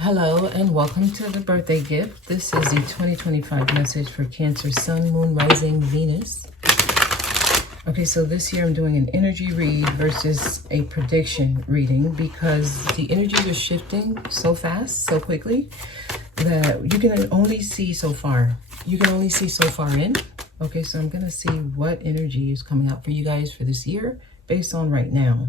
Hello and welcome to the birthday gift. This is the 2025 message for Cancer, Sun, Moon, Rising, Venus. Okay, so this year I'm doing an energy read versus a prediction reading because the energies are shifting so fast, so quickly, that you can only see so far. You can only see so far in. Okay, so I'm going to see what energy is coming out for you guys for this year based on right now.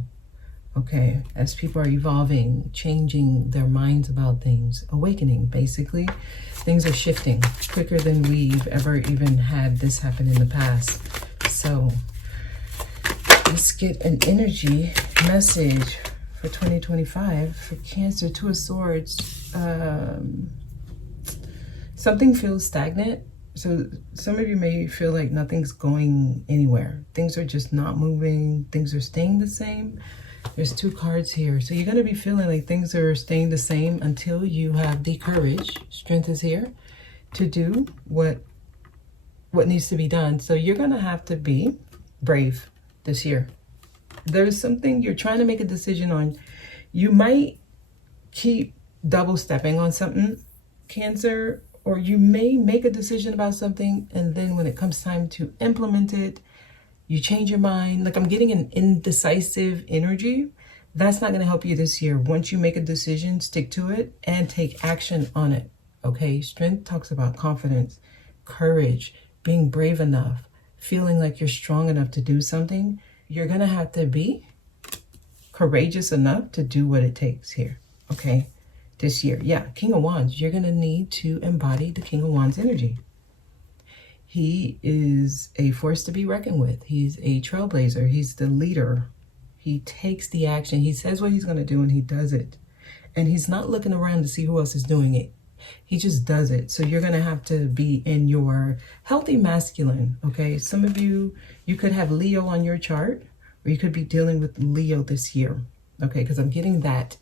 Okay, as people are evolving, changing their minds about things, awakening, basically, things are shifting quicker than we've ever even had this happen in the past. So let's get an energy message for 2025 for Cancer. Two of Swords. Something feels stagnant. So some of you may feel like nothing's going anywhere. Things are just not moving. Things are staying the same. There's two cards here. So you're going to be feeling like things are staying the same until you have the courage, strength is here, to do what needs to be done. So you're going to have to be brave this year. There's something you're trying to make a decision on. You might keep double stepping on something, Cancer, or you may make a decision about something and then when it comes time to implement it, you change your mind. Like I'm getting an indecisive energy. That's not going to help you this year. Once you make a decision, stick to it and take action on it. Okay? Strength talks about confidence, courage, being brave enough, feeling like you're strong enough to do something. You're going to have to be courageous enough to do what it takes here. Okay? This year. Yeah, King of Wands. You're going to need to embody the King of Wands energy. He is a force to be reckoned with. He's a trailblazer. He's the leader. He takes the action. He says what he's going to do and he does it. And he's not looking around to see who else is doing it. He just does it. So you're going to have to be in your healthy masculine. Okay. Some of you could have Leo on your chart or you could be dealing with Leo this year. Okay. Because I'm getting that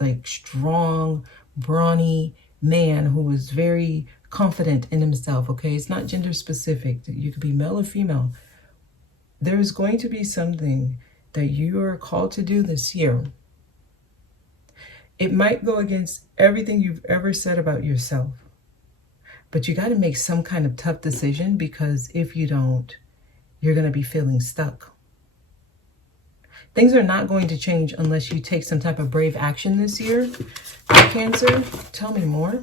like strong, brawny man who is very confident in himself. Okay, it's not gender specific. You could be male or female. There is going to be something that you are called to do this year. It might go against everything you've ever said about yourself, but you got to make some kind of tough decision because if you don't, you're going to be feeling stuck. Things are not going to change unless you take some type of brave action this year. Cancer, tell me more.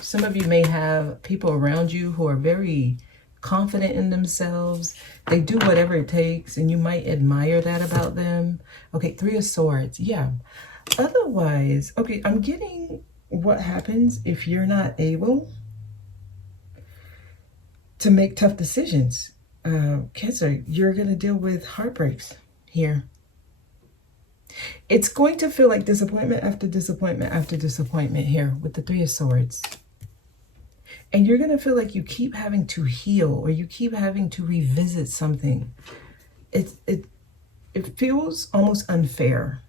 Some of you may have people around you who are very confident in themselves. They do whatever it takes, and you might admire that about them. Okay, Three of Swords. Yeah. Otherwise, okay, I'm getting what happens if you're not able to make tough decisions. Cancer, you're going to deal with heartbreaks here. It's going to feel like disappointment after disappointment after disappointment here with the Three of Swords. And you're going to feel like you keep having to heal or you keep having to revisit something. It feels almost unfair.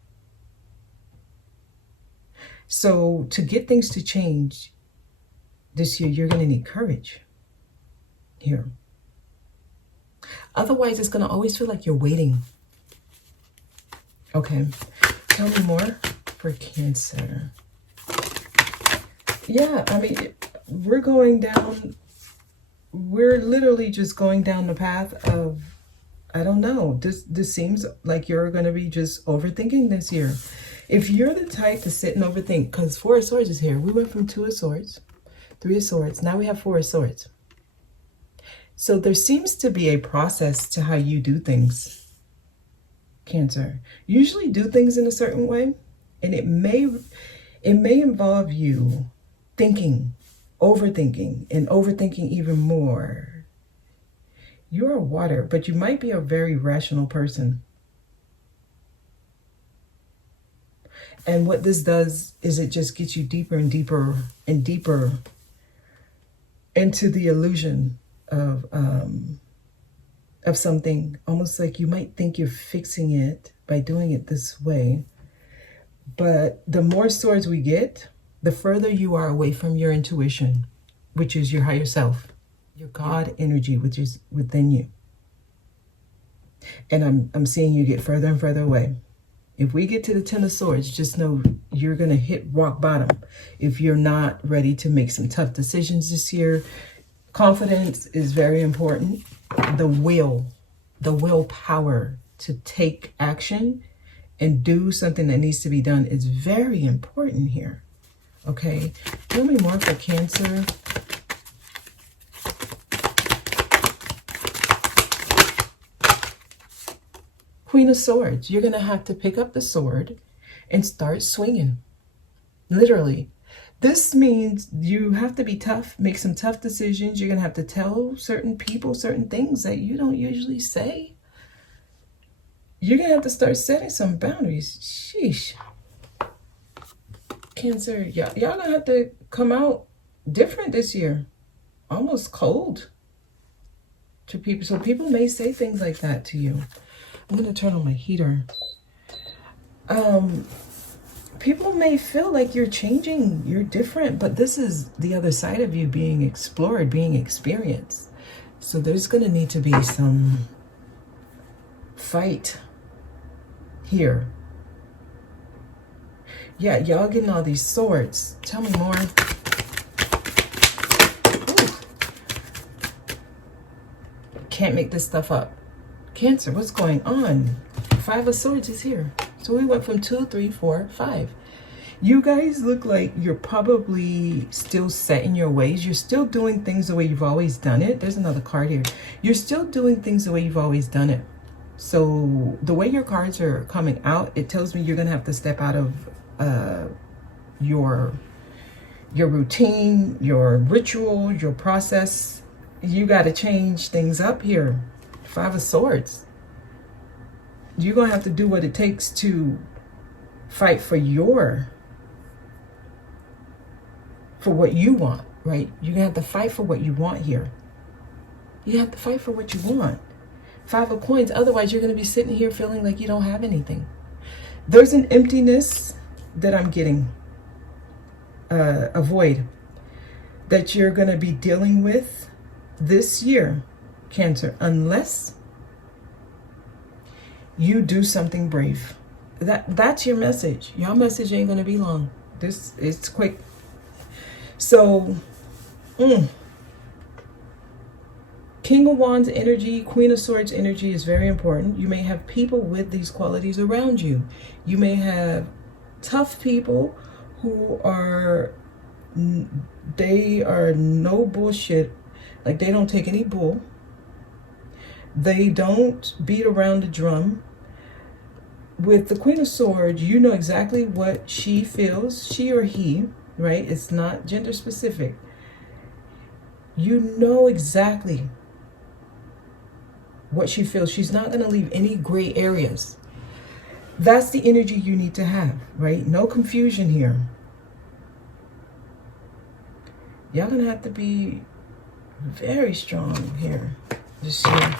So to get things to change this year, you're going to need courage here. Otherwise, it's going to always feel like you're waiting. Okay. Tell me more for Cancer. Yeah, I mean, we're literally just going down the path of, I don't know, this seems like you're going to be just overthinking this year. If you're the type to sit and overthink, because Four of Swords is here. We went from Two of Swords, Three of Swords. Now we have Four of Swords. So there seems to be a process to how you do things, Cancer. You usually do things in a certain way, and it may involve you thinking, overthinking, and overthinking even more. You're a water, but you might be a very rational person. And what this does is it just gets you deeper and deeper and deeper into the illusion of something. Almost like you might think you're fixing it by doing it this way. But the more swords we get, the further you are away from your intuition, which is your higher self. your God energy, which is within you. And I'm seeing you get further and further away. If we get to the Ten of Swords, just know you're going to hit rock bottom if you're not ready to make some tough decisions this year. Confidence is very important. The willpower to take action and do something that needs to be done is very important here. Okay, tell me more for Cancer. Queen of Swords. You're going to have to pick up the sword and start swinging. Literally. This means you have to be tough, make some tough decisions. You're going to have to tell certain people certain things that you don't usually say. You're going to have to start setting some boundaries. Sheesh. Cancer, y'all going to have to come out different this year. Almost cold to people. So people may say things like that to you. I'm going to turn on my heater. People may feel like you're changing, you're different, but this is the other side of you being explored, being experienced. So there's going to need to be some fight here. Yeah, y'all getting all these swords. Tell me more. Ooh. Can't make this stuff up. Cancer, what's going on? Five of Swords is here. So we went from 2, 3, 4, 5. You guys look like you're probably still set in your ways. You're still doing things the way you've always done it. There's another card here. You're still doing things the way you've always done it. So the way your cards are coming out, it tells me you're going to have to step out of your routine, your ritual, your process. You got to change things up here. Five of Swords. You're going to have to do what it takes to fight for what you want, right? You're going to have to fight for what you want here. You have to fight for what you want. Five of Coins. Otherwise, you're going to be sitting here feeling like you don't have anything. There's an emptiness that I'm getting, a void that you're going to be dealing with this year, Cancer, unless you do something brave. That's your message. Your message ain't going to be long. It's quick. So, King of Wands energy, Queen of Swords energy is very important. You may have people with these qualities around you. You may have tough people who are no bullshit. Like, they don't take any bull. They don't beat around the drum. With the Queen of Swords, you know exactly what she feels, she or he, right? It's not gender specific. You know exactly what she feels. She's not going to leave any gray areas. That's the energy you need to have, right? No confusion here. Y'all going to have to be very strong here this year.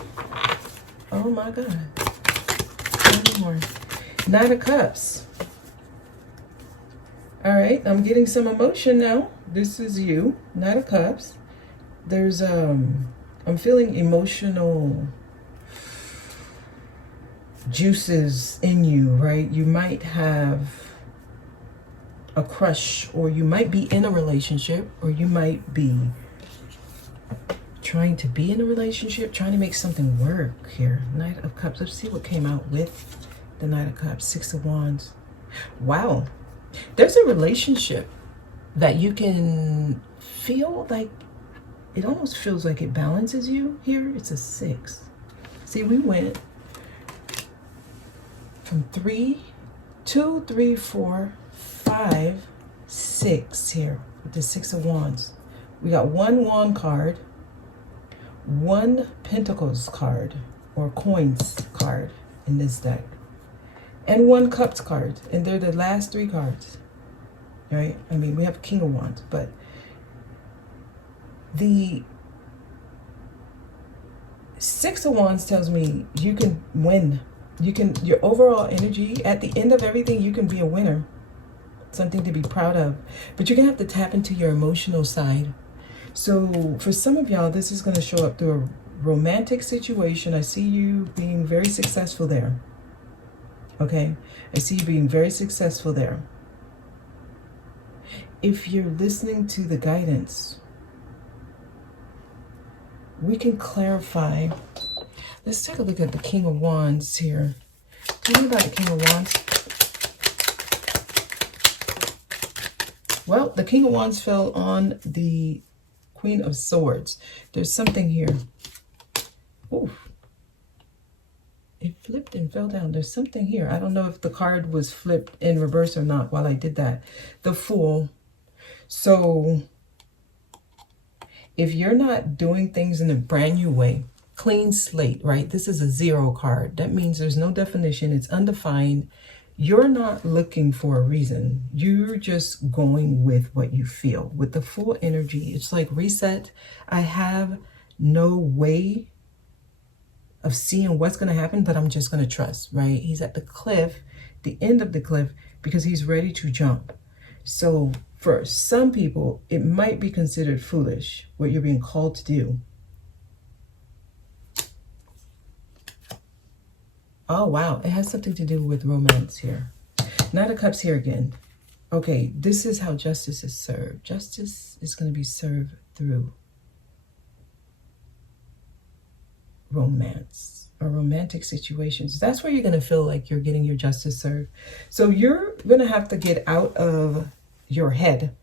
Oh my God. One more. Nine of Cups. All right, I'm getting some emotion now. This is you, Nine of Cups. There's, I'm feeling emotional juices in you, right? You might have a crush, or you might be in a relationship, or you might be trying to be in a relationship, trying to make something work here. Knight of Cups. Let's see what came out with the Knight of Cups. Six of Wands. Wow. There's a relationship that you can feel like, it almost feels like it balances you here. It's a 6. See, we went from 2, 3, 4, 5, 6 here with the 6 of Wands. We got one Wand card, one Pentacles card, or Coins card in this deck, and one Cups card, and they're the last 3 cards, right? I mean, we have King of Wands, but the 6 of Wands tells me you can win. You can, your overall energy, at the end of everything, you can be a winner. Something to be proud of. But you're going to have to tap into your emotional side. So for some of y'all, this is going to show up through a romantic situation. I see you being very successful there. Okay, I see you being very successful there. If you're listening to the guidance, we can clarify. Let's take a look at the King of Wands here. Tell me about the King of Wands. Well, the King of Wands fell on the Queen of Swords. There's something here. Oof. It flipped and fell down. There's something here. I don't know if the card was flipped in reverse or not while I did that. The Fool. So if you're not doing things in a brand new way, clean slate, right? This is a 0 card. That means there's no definition. It's undefined. You're not looking for a reason. You're just going with what you feel. With the Fool energy, it's like reset. I have no way of seeing what's going to happen, but I'm just going to trust, right? He's at the cliff, the end of the cliff, because he's ready to jump. So for some people, it might be considered foolish what you're being called to do. Oh, wow. It has something to do with romance here. Knight of Cups here again. Okay, this is how justice is served. Justice is going to be served through romance or romantic situations. That's where you're going to feel like you're getting your justice served. So you're going to have to get out of your head.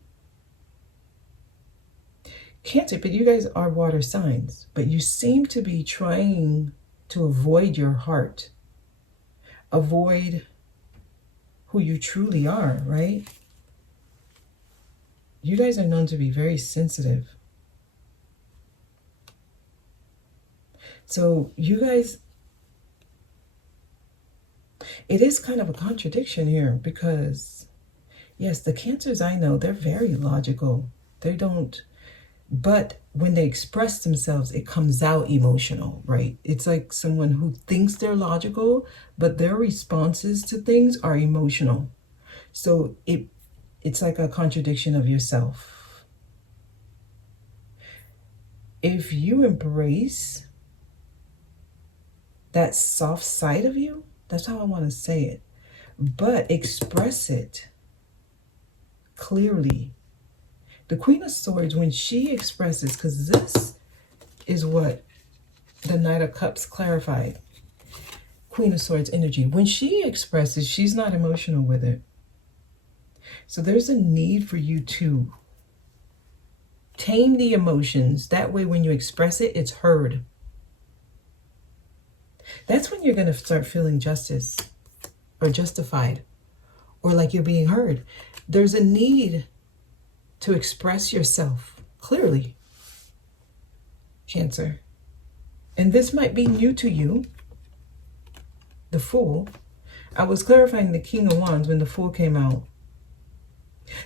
Cancer, but you guys are water signs, but you seem to be trying to avoid your heart. Avoid who you truly are, right? You guys are known to be very sensitive. So you guys, it is kind of a contradiction here because, yes, the Cancers I know, they're very logical. They don't, but when they express themselves, it comes out emotional, right? It's like someone who thinks they're logical, but their responses to things are emotional. So it's like a contradiction of yourself. If you embrace that soft side of you, that's how I want to say it, but express it clearly. The Queen of Swords, when she expresses, because this is what the Knight of Cups clarified, Queen of Swords energy. When she expresses, she's not emotional with it. So there's a need for you to tame the emotions. That way, when you express it, it's heard. That's when you're going to start feeling justice or justified or like you're being heard. There's a need to express yourself clearly, Cancer. And this might be new to you, the Fool. I was clarifying the King of Wands when the Fool came out.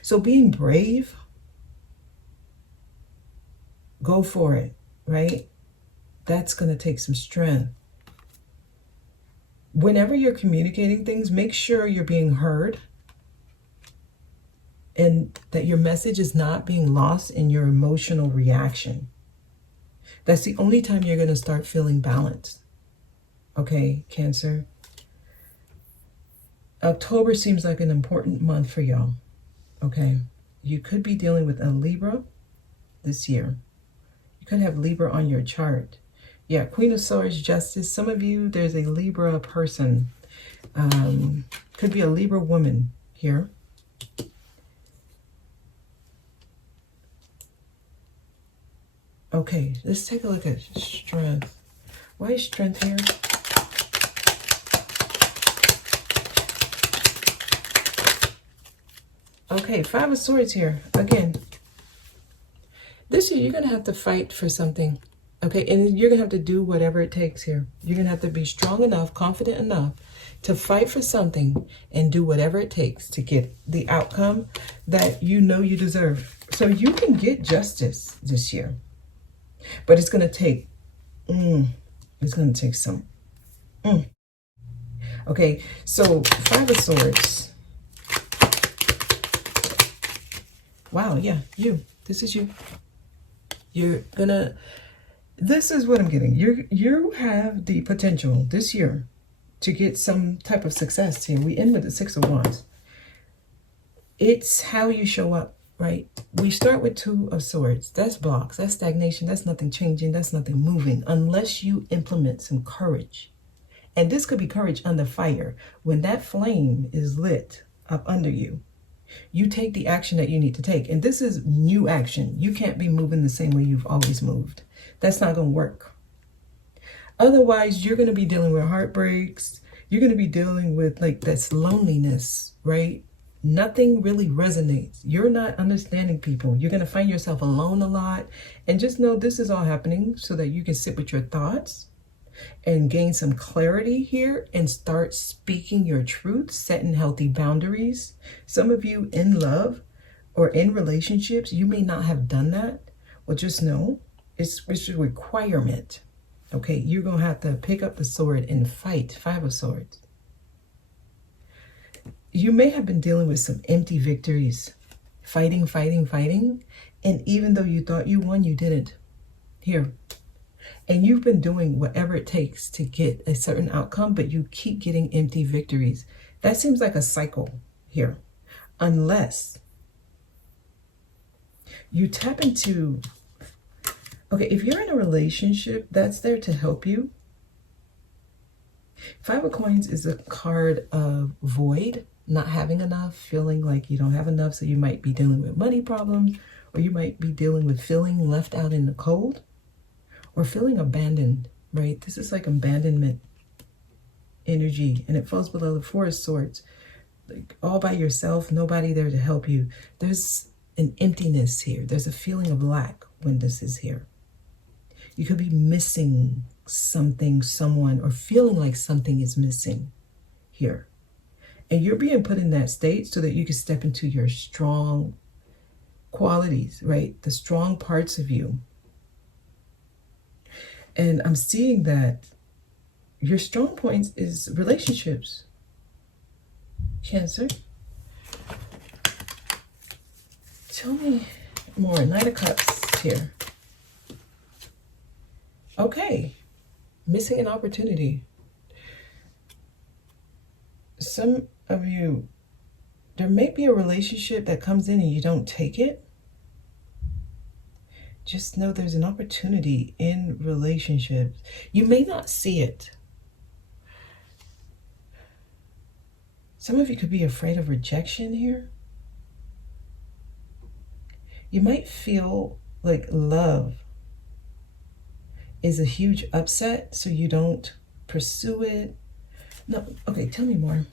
So being brave, go for it, right? That's going to take some strength. Whenever you're communicating things, make sure you're being heard and that your message is not being lost in your emotional reaction. That's the only time you're going to start feeling balanced. Okay, Cancer. October seems like an important month for y'all. Okay, you could be dealing with a Libra this year. You could have Libra on your chart. Yeah, Queen of Swords, Justice. Some of you, there's a Libra person. Could be a Libra woman here. Okay, let's take a look at strength. Why is strength here? Okay, Five of Swords here. Again, this year you're going to have to fight for something. Okay, and you're going to have to do whatever it takes here. You're going to have to be strong enough, confident enough to fight for something and do whatever it takes to get the outcome that you know you deserve. So you can get justice this year. But it's going to take, some. Okay, so Five of Swords. Wow, yeah, you. This is you. You're gonna, this is what I'm getting. You have the potential this year to get some type of success here. We end with the Six of Wands. It's how you show up, right? We start with Two of Swords. That's blocks. That's stagnation. That's nothing changing. That's nothing moving unless you implement some courage. And this could be courage under fire. When that flame is lit up under you, you take the action that you need to take. And this is new action. You can't be moving the same way you've always moved. That's not going to work. Otherwise, you're going to be dealing with heartbreaks. You're going to be dealing with like this loneliness, right? Nothing really resonates. You're not understanding people. You're going to find yourself alone a lot. And just know this is all happening so that you can sit with your thoughts and gain some clarity here and start speaking your truth, setting healthy boundaries. Some of you in love or in relationships, you may not have done that. Well, just know it's a requirement. Okay, you're going to have to pick up the sword and fight. Five of Swords. You may have been dealing with some empty victories. Fighting, fighting, fighting. And even though you thought you won, you didn't. Here. And you've been doing whatever it takes to get a certain outcome, but you keep getting empty victories. That seems like a cycle here. Unless you tap into... Okay, if you're in a relationship, that's there to help you. Five of Coins is a card of void, not having enough, feeling like you don't have enough. So you might be dealing with money problems, or you might be dealing with feeling left out in the cold, or feeling abandoned, right? This is like abandonment energy, and it falls below the Four of Swords. Like all by yourself, nobody there to help you. There's an emptiness here. There's a feeling of lack when this is here. You could be missing something, someone, or feeling like something is missing here. And you're being put in that state so that you can step into your strong qualities, right? The strong parts of you. And I'm seeing that your strong points is relationships. Cancer. Tell me more. Knight of Cups here. Okay. Missing an opportunity. Some of you, there may be a relationship that comes in and you don't take it. Just know there's an opportunity in relationships. You may not see it. Some of you could be afraid of rejection here. You might feel like love is a huge upset, so you don't pursue it. No, okay, tell me more.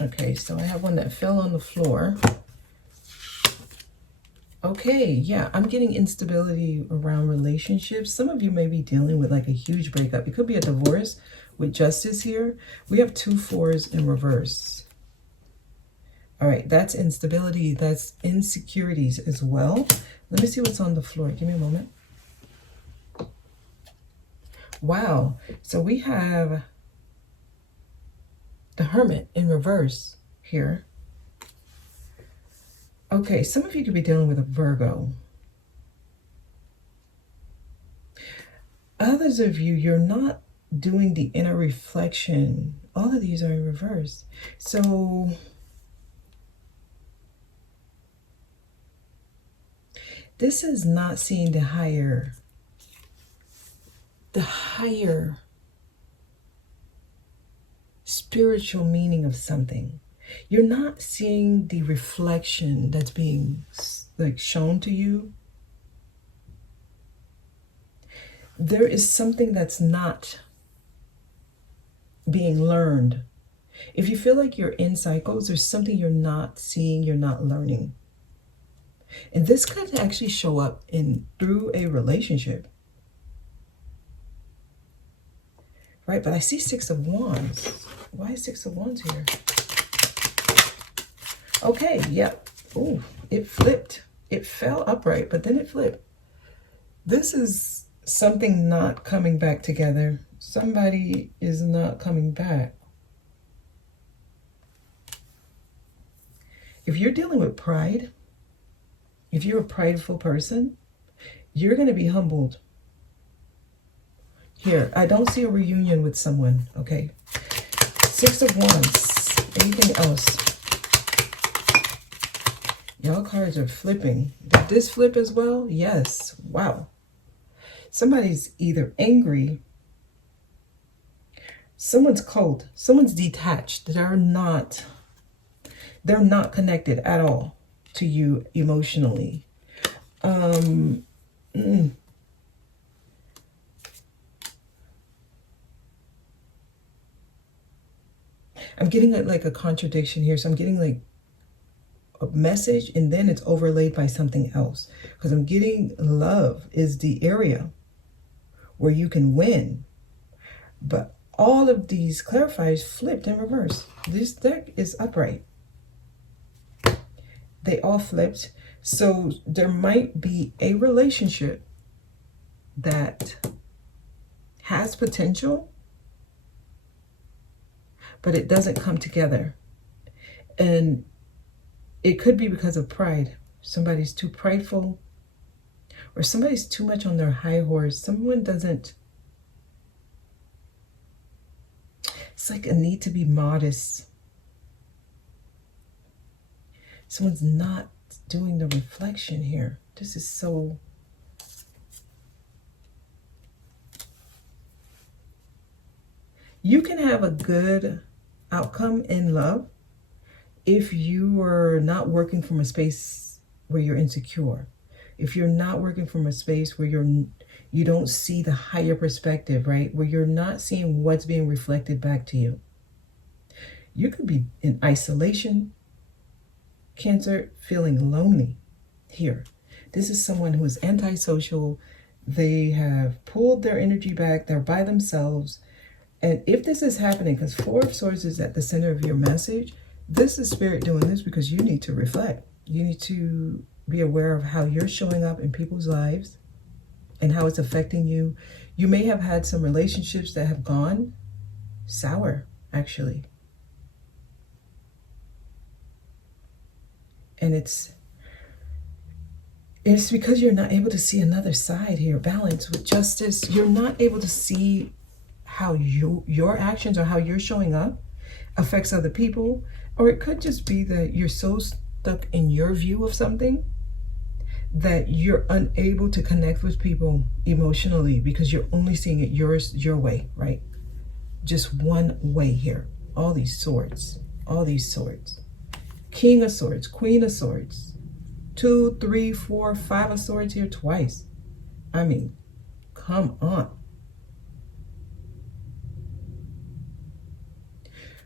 Okay, so I have one that fell on the floor. Okay, yeah, I'm getting instability around relationships. Some of you may be dealing with like a huge breakup. It could be a divorce with Justice here. We have 2 4s in reverse. All right, that's instability. That's insecurities as well. Let me see what's on the floor. Give me a moment. Wow, so we have the Hermit in reverse here. Okay, some of you could be dealing with a Virgo. Others of you, you're not doing the inner reflection. All of these are in reverse. So this is not seeing the higher spiritual meaning of something. You're not seeing the reflection that's being like shown to you. There is something that's not being learned. If you feel like you're in cycles, there's something you're not seeing, you're not learning. And this could actually show up through a relationship. Right, but I see 6 of Wands. Why is 6 of Wands here? Okay, yep. Oh, it flipped. It fell upright, but then it flipped. This is something not coming back together. Somebody is not coming back. If you're dealing with pride, if you're a prideful person, you're going to be humbled. Here, I don't see a reunion with someone, okay? Six of Wands. Anything else? Y'all cards are flipping. Did this flip as well? Yes. Wow. Somebody's either angry, someone's cold, someone's detached. They're not connected at all to you emotionally. I'm getting like a contradiction here. So I'm getting like a message and then it's overlaid by something else. Because I'm getting love is the area where you can win. But all of these clarifiers flipped in reverse. This deck is upright. They all flipped. So there might be a relationship that has potential, but it doesn't come together. And it could be because of pride. Somebody's too prideful, or somebody's too much on their high horse. Someone doesn't, it's like a need to be modest. Someone's not doing the reflection here. This is so, you can have a good outcome in love if you are not working from a space where you're insecure. If you're not working from a space where you don't see the higher perspective, right? Where you're not seeing what's being reflected back to you. You could be in isolation, Cancer, feeling lonely here. This is someone who is antisocial. They have pulled their energy back. They're by themselves. And if this is happening, because Four of Swords is at the center of your message, this is Spirit doing this because you need to reflect. You need to be aware of how you're showing up in people's lives and how it's affecting you. You may have had some relationships that have gone sour, actually. And it's because you're not able to see another side here. Balance with justice. You're not able to see how your actions or how you're showing up affects other people. Or it could just be that you're so stuck in your view of something that you're unable to connect with people emotionally because you're only seeing it your way, right? Just one way here. All these swords. All these swords. King of Swords, Queen of Swords, 2, 3, 4, 5 of Swords here twice. I mean, come on.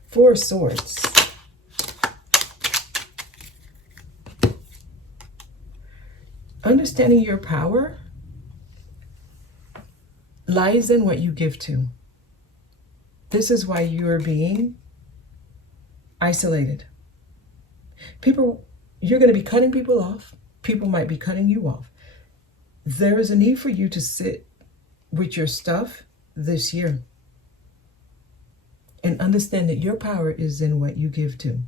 4 of Swords. Understanding your power lies in what you give to. This is why you are being isolated. People, you're going to be cutting people off. People might be cutting you off. There is a need for you to sit with your stuff this year and understand that your power is in what you give to.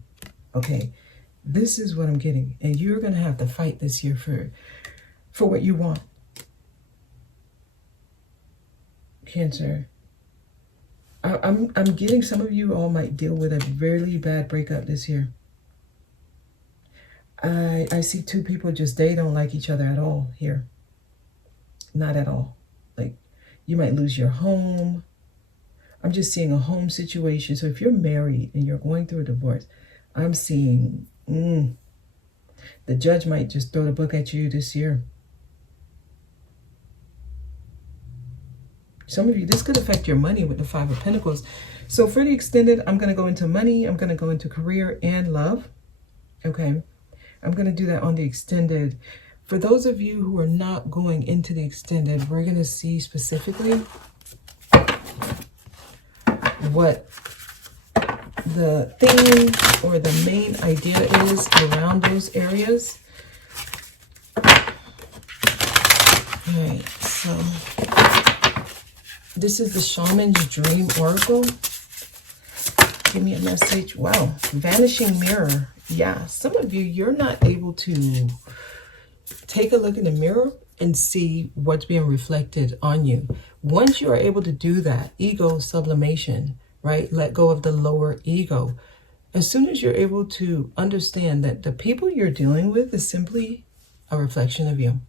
Okay, this is what I'm getting. And you're going to have to fight this year for what you want. Cancer. I'm getting some of you all might deal with a really bad breakup this year. I see 2 people just, they don't like each other at all here. Not at all. Like, you might lose your home. I'm just seeing a home situation. So if you're married and you're going through a divorce, I'm seeing the judge might just throw the book at you this year. Some of you, this could affect your money with the 5 of Pentacles. So for the extended, I'm going to go into money. I'm going to go into career and love. Okay. I'm going to do that on the extended. For those of you who are not going into the extended, we're going to see specifically what the theme or the main idea is around those areas. All right, so this is the Shaman's Dream Oracle. Give me a message. Wow, Vanishing Mirror Yeah, some of you, you're not able to take a look in the mirror and see what's being reflected on you. Once you are able to do that, ego sublimation, right? Let go of the lower ego. As soon as you're able to understand that the people you're dealing with is simply a reflection of you,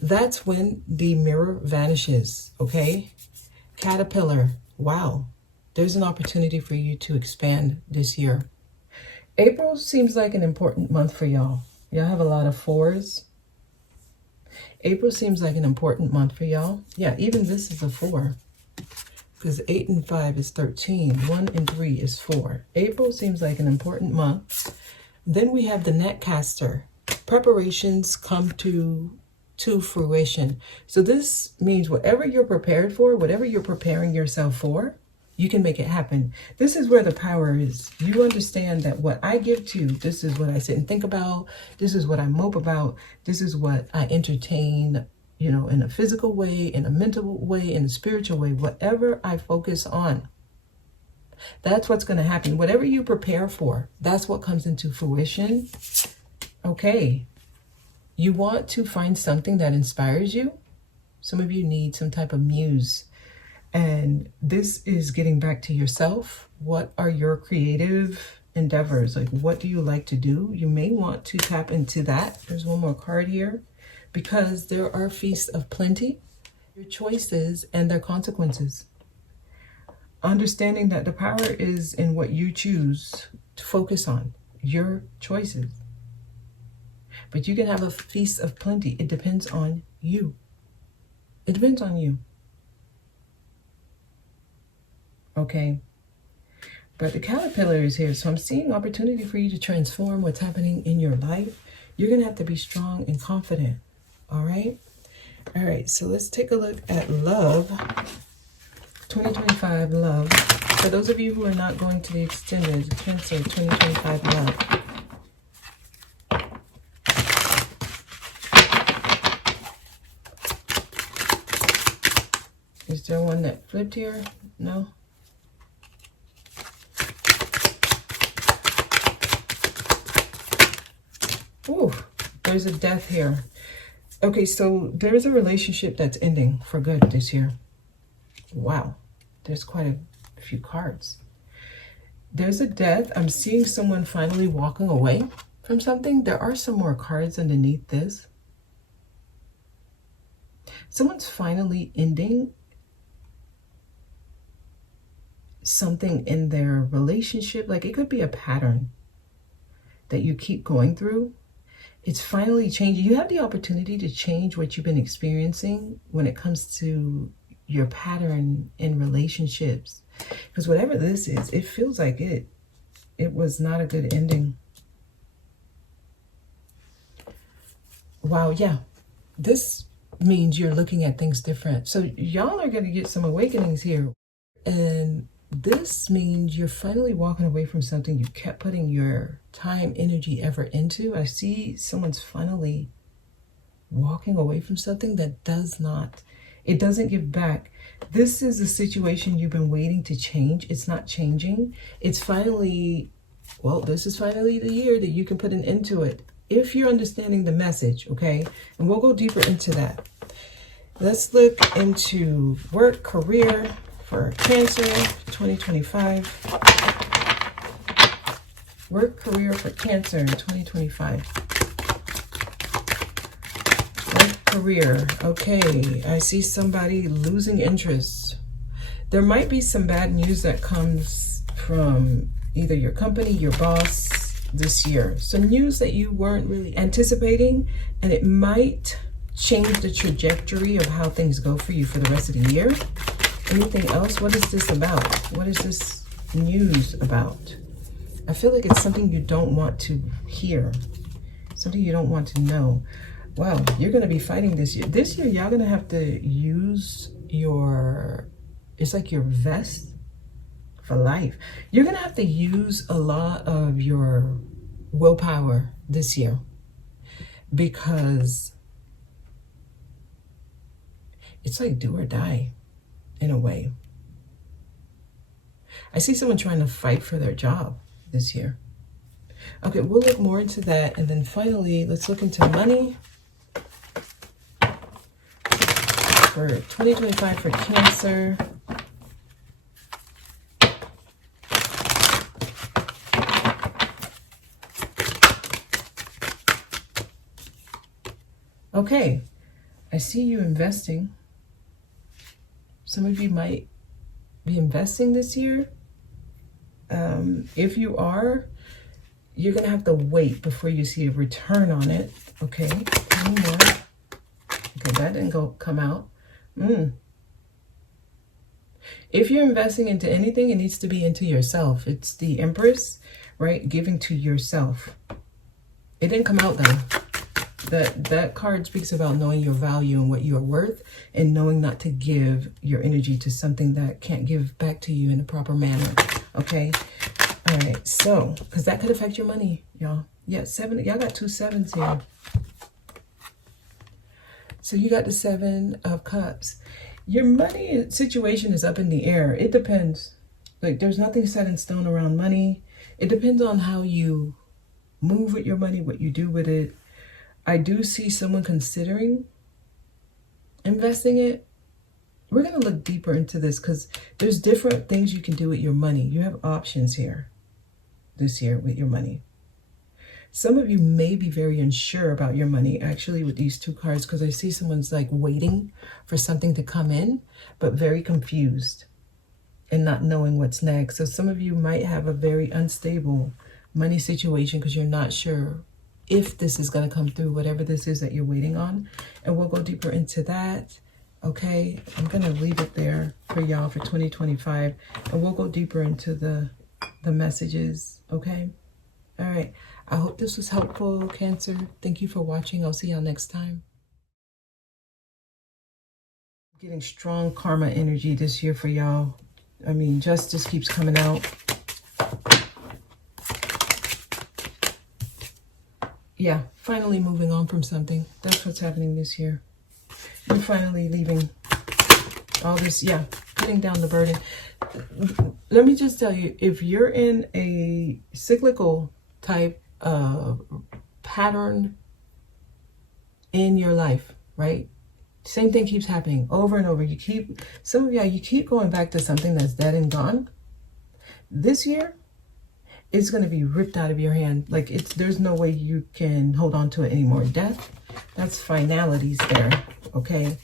that's when the mirror vanishes, okay? Caterpillar, wow. There's an opportunity for you to expand this year. April seems like an important month for y'all. Y'all have a lot of fours. April seems like an important month for y'all. Yeah, even this is a 4. Because 8 and 5 is 13. 1 and 3 is 4. April seems like an important month. Then we have the netcaster. Preparations come to fruition. So this means whatever you're prepared for, whatever you're preparing yourself for, you can make it happen. This is where the power is. You understand that what I give to you, this is what I sit and think about. This is what I mope about. This is what I entertain, you know, in a physical way, in a mental way, in a spiritual way. Whatever I focus on, that's what's going to happen. Whatever you prepare for, that's what comes into fruition. Okay. You want to find something that inspires you. Some of you need some type of muse. And this is getting back to yourself. What are your creative endeavors? Like, what do you like to do? You may want to tap into that. There's one more card here. Because there are feasts of plenty, your choices and their consequences. Understanding that the power is in what you choose to focus on, your choices. But you can have a feast of plenty. It depends on you. It depends on you. Okay. But the caterpillar is here. So I'm seeing opportunity for you to transform what's happening in your life. You're going to have to be strong and confident. All right. All right. So let's take a look at love. 2025 love. For those of you who are not going to the extended Cancer 2025 love. Is there one that flipped here? No. Ooh, there's a death here. Okay, so there's a relationship that's ending for good this year. Wow, there's quite a few cards. There's a death. I'm seeing someone finally walking away from something. There are some more cards underneath this. Someone's finally ending something in their relationship. Like, it could be a pattern that you keep going through. It's finally changing. You have the opportunity to change what you've been experiencing when it comes to your pattern in relationships. Because whatever this is, it feels like it was not a good ending. Wow, yeah. This means you're looking at things different. So y'all are going to get some awakenings here. And this means you're finally walking away from something you kept putting your time, energy, effort into. I see someone's finally walking away from something that it doesn't give back. This is a situation you've been waiting to change. It's not changing. It's finally, well, this is finally the year that you can put an end to it. If you're understanding the message, okay? And we'll go deeper into that. Let's look into work, career, for Cancer 2025. Work, career for Cancer 2025. Work, career. Okay, I see somebody losing interest. There might be some bad news that comes from either your company, your boss this year. Some news that you weren't really anticipating, and it might change the trajectory of how things go for you for the rest of the year. Anything else? What is this about? What is this news about? I feel like it's something you don't want to hear. Something you don't want to know. Wow, you're going to be fighting this year. This year, y'all going to have to use it's like your vest for life. You're going to have to use a lot of your willpower this year. Because it's like do or die. In a way. I see someone trying to fight for their job this year. Okay, we'll look more into that. And then finally, let's look into money for 2025 for Cancer. Okay, I see you investing. Some of you might be investing this year. If you are, you're going to have to wait before you see a return on it. Okay, one more. Okay, that didn't come out. If you're investing into anything, it needs to be into yourself. It's the Empress, right? Giving to yourself. It didn't come out though. That card speaks about knowing your value and what you're worth, and knowing not to give your energy to something that can't give back to you in a proper manner. Okay. All right. So, because that could affect your money, y'all. Yeah, y'all got 2 7s here. So you got the 7 of Cups. Your money situation is up in the air. It depends. Like, there's nothing set in stone around money. It depends on how you move with your money, what you do with it. I do see someone considering investing it. We're going to look deeper into this because there's different things you can do with your money. You have options here this year with your money. Some of you may be very unsure about your money actually with these 2 cards, because I see someone's like waiting for something to come in, but very confused and not knowing what's next. So some of you might have a very unstable money situation because you're not sure if this is going to come through, whatever this is that you're waiting on. And we'll go deeper into that. Okay, I'm going to leave it there for y'all for 2025. And we'll go deeper into the messages. Okay. All right. I hope this was helpful, Cancer. Thank you for watching. I'll see y'all next time. Getting strong karma energy this year for y'all. I mean, justice keeps coming out. Yeah, finally moving on from something. That's what's happening this year. You're finally leaving all this, yeah, putting down the burden. Let me just tell you, if you're in a cyclical type of pattern in your life, right? Same thing keeps happening over and over. Some of y'all, you keep going back to something that's dead and gone. This year, it's going to be ripped out of your hand. Like, there's no way you can hold on to it anymore. Death, that's finalities there, okay?